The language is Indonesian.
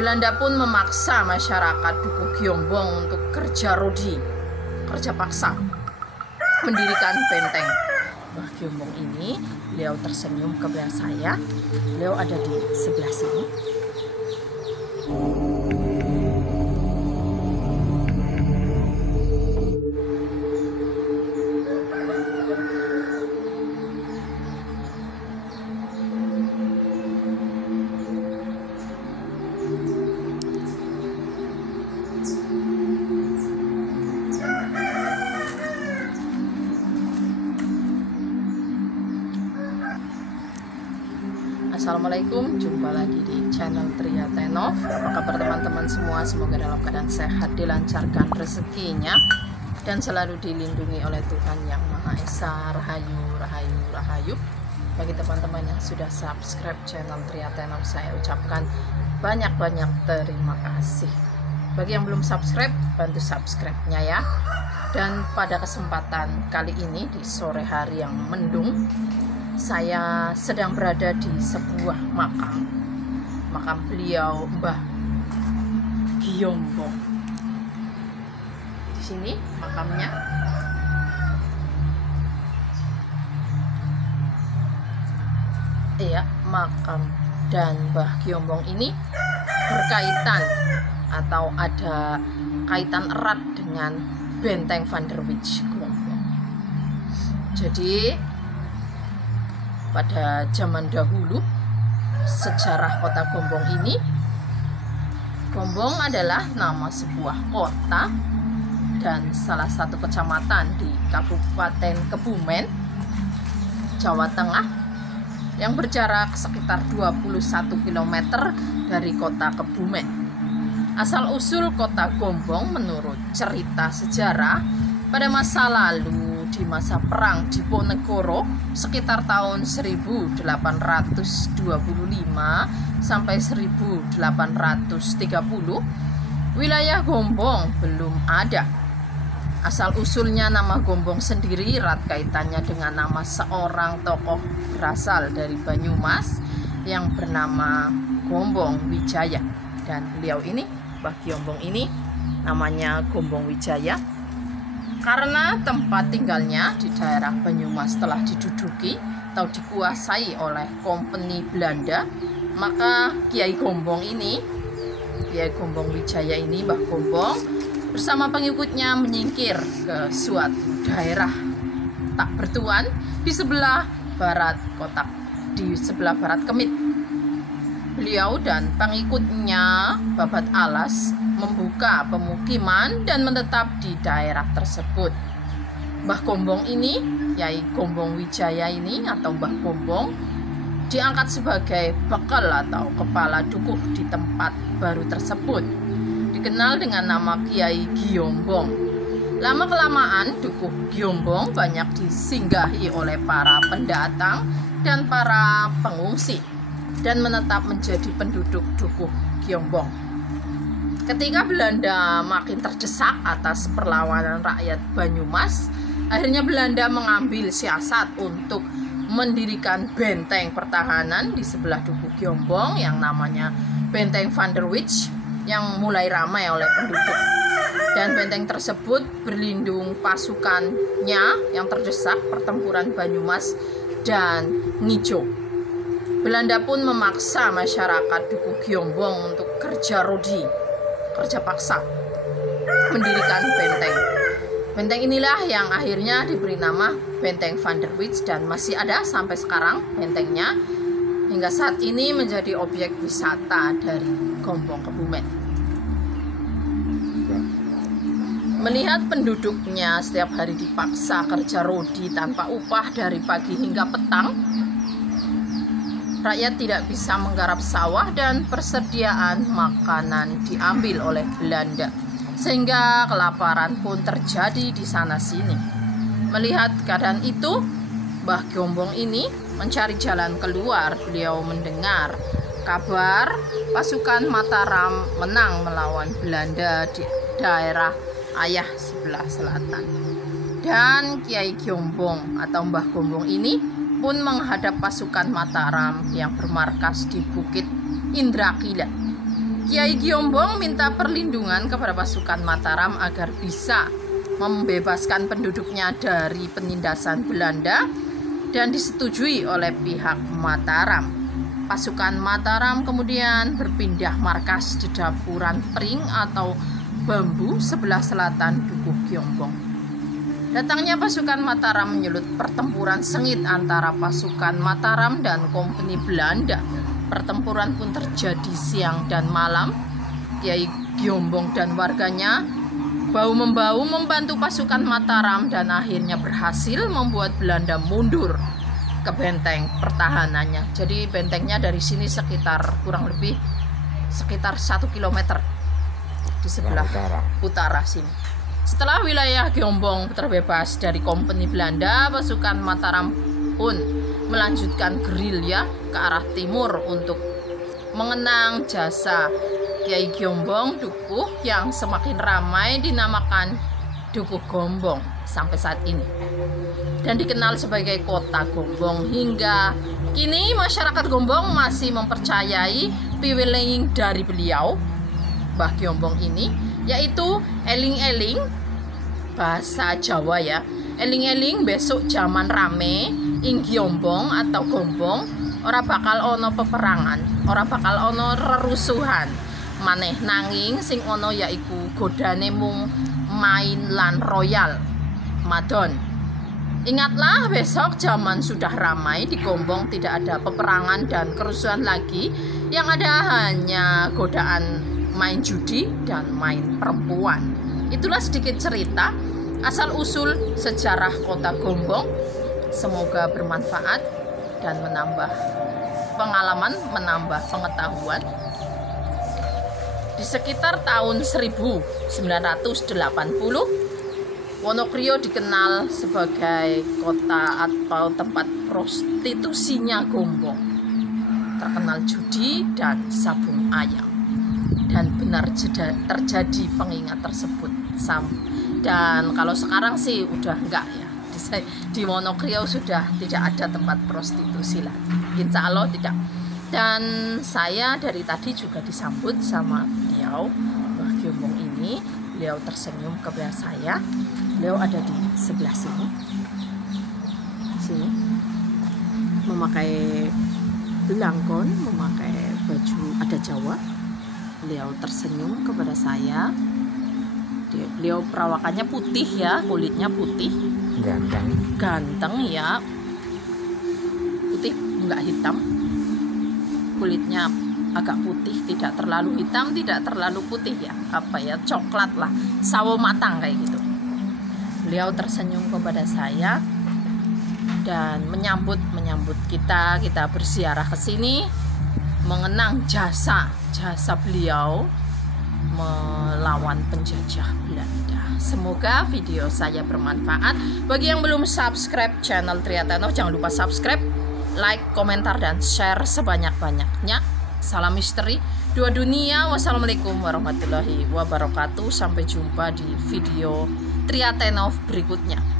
Belanda pun memaksa masyarakat Dukuh Giombong untuk kerja rodi, kerja paksa, mendirikan benteng. Mbah Giombong ini, beliau tersenyum ke belakang saya. Beliau ada di sebelah sini. Assalamualaikum, jumpa lagi di channel Tria Tenov. Apa kabar teman-teman semua? Semoga dalam keadaan sehat, dilancarkan rezekinya, dan selalu dilindungi oleh Tuhan Yang Maha Esa. Rahayu, rahayu, rahayu. Bagi teman-teman yang sudah subscribe channel Tria Tenov, saya ucapkan banyak-banyak terima kasih. Bagi yang belum subscribe, bantu subscribe-nya ya. Dan pada kesempatan kali ini, di sore hari yang mendung, saya sedang berada di sebuah makam beliau Mbah Giombong. Di sini makamnya. Iya, makam dan Mbah Giombong ini berkaitan atau ada kaitan erat dengan Benteng Van der Wijk Giombong. Jadi pada zaman dahulu, sejarah kota Giombong ini, Giombong adalah nama sebuah kota dan salah satu kecamatan di Kabupaten Kebumen, Jawa Tengah, yang berjarak sekitar 21 km dari kota Kebumen. Asal-usul kota Giombong menurut cerita sejarah, pada masa lalu, di masa perang Diponegoro sekitar tahun 1825 sampai 1830, wilayah Giombong belum ada. Asal usulnya nama Giombong sendiri erat kaitannya dengan nama seorang tokoh berasal dari Banyumas yang bernama Giombong Wijaya, dan beliau ini, Mbah Giombong ini, namanya Giombong Wijaya karena tempat tinggalnya di daerah Banyumas telah diduduki atau dikuasai oleh kompeni Belanda. Maka Kiai Giombong ini, Kiai Giombong Wijaya ini, Mbah Giombong bersama pengikutnya menyingkir ke suatu daerah tak bertuan di sebelah barat kota, di sebelah barat Kemit. Beliau dan pengikutnya babat alas membuka pemukiman dan menetap di daerah tersebut. Mbah Giombong ini, Kiai Giombong Wijaya ini atau Mbah Giombong, diangkat sebagai bekal atau kepala dukuh di tempat baru tersebut, dikenal dengan nama Kiai Giombong. Lama-kelamaan dukuh Giombong banyak disinggahi oleh para pendatang dan para pengungsi, dan menetap menjadi penduduk dukuh Giombong. Ketika Belanda makin terdesak atas perlawanan rakyat Banyumas, akhirnya Belanda mengambil siasat untuk mendirikan benteng pertahanan di sebelah Dukuh Giombong yang namanya Benteng Van der Wijk, yang mulai ramai oleh penduduk. Dan benteng tersebut berlindung pasukannya yang terdesak pertempuran Banyumas dan Ngijo. Belanda pun memaksa masyarakat Dukuh Giombong untuk kerja rodi, kerja paksa, mendirikan benteng. Benteng inilah yang akhirnya diberi nama Benteng Van der Wijk dan masih ada sampai sekarang bentengnya, hingga saat ini menjadi objek wisata dari Giombong Kebumen. Melihat penduduknya setiap hari dipaksa kerja rodi tanpa upah dari pagi hingga petang, rakyat tidak bisa menggarap sawah dan persediaan makanan diambil oleh Belanda, sehingga kelaparan pun terjadi di sana-sini. Melihat keadaan itu, Mbah Giombong ini mencari jalan keluar. Beliau mendengar kabar pasukan Mataram menang melawan Belanda di daerah Ayah sebelah selatan. Dan Kiai Giombong atau Mbah Giombong ini pun menghadap pasukan Mataram yang bermarkas di Bukit Indrakila. Kiai Giombong minta perlindungan kepada pasukan Mataram agar bisa membebaskan penduduknya dari penindasan Belanda dan disetujui oleh pihak Mataram. Pasukan Mataram kemudian berpindah markas di Dapuran Pring atau Bambu sebelah selatan Dukuh Giombong. Datangnya pasukan Mataram menyulut pertempuran sengit antara pasukan Mataram dan Kompeni Belanda. Pertempuran pun terjadi siang dan malam. Kiai Giombong dan warganya bahu-membahu membantu pasukan Mataram dan akhirnya berhasil membuat Belanda mundur ke benteng pertahanannya. Jadi bentengnya dari sini sekitar kurang lebih sekitar 1 km di sebelah utara sini. Setelah wilayah Giombong terbebas dari Kompeni Belanda, pasukan Mataram pun melanjutkan gerilya ke arah timur untuk mengenang jasa Kiai Giombong Dukuh yang semakin ramai dinamakan Dukuh Gombong sampai saat ini dan dikenal sebagai kota Gombong. Hingga kini masyarakat Gombong masih mempercayai piweling dari beliau Mbah Giombong ini, yaitu eling-eling, bahasa Jawa ya, eling-eling besok zaman rame ing Giombong atau Gombong ora bakal ono peperangan, ora bakal ono rerusuhan maneh, nanging sing ono yaiku godane mung main lan royal madon. Ingatlah besok zaman sudah ramai di Gombong, tidak ada peperangan dan kerusuhan lagi, yang ada hanya godaan main judi dan main perempuan. Itulah sedikit cerita asal usul sejarah kota Gombong. Semoga bermanfaat dan menambah pengalaman, menambah pengetahuan. Di sekitar tahun 1980, Wonokrio dikenal sebagai kota atau tempat prostitusinya Gombong. Terkenal judi dan sabung ayam. Dan benar terjadi pengingat tersebut. Dan kalau sekarang sih udah enggak ya. Di Wonokrio sudah tidak ada tempat prostitusi lagi, insya Allah tidak. Dan saya dari tadi juga disambut sama beliau Mbah Giombong ini. Beliau tersenyum kepada saya. Beliau ada di sebelah sini memakai belangkon, memakai baju adat Jawa. Beliau tersenyum kepada saya. Beliau perawakannya putih ya, kulitnya putih, ganteng ya, putih enggak hitam, kulitnya agak putih, tidak terlalu hitam, tidak terlalu putih ya, apa ya, coklat lah, sawo matang kayak gitu. Beliau tersenyum kepada saya dan menyambut kita berziarah ke sini, mengenang jasa beliau melawan penjajah Belanda. Semoga video saya bermanfaat. Bagi yang belum subscribe channel Triateno, jangan lupa subscribe, like, komentar, dan share sebanyak-banyaknya. Salam misteri dua dunia. Wassalamualaikum warahmatullahi wabarakatuh. Sampai jumpa di video Triateno berikutnya.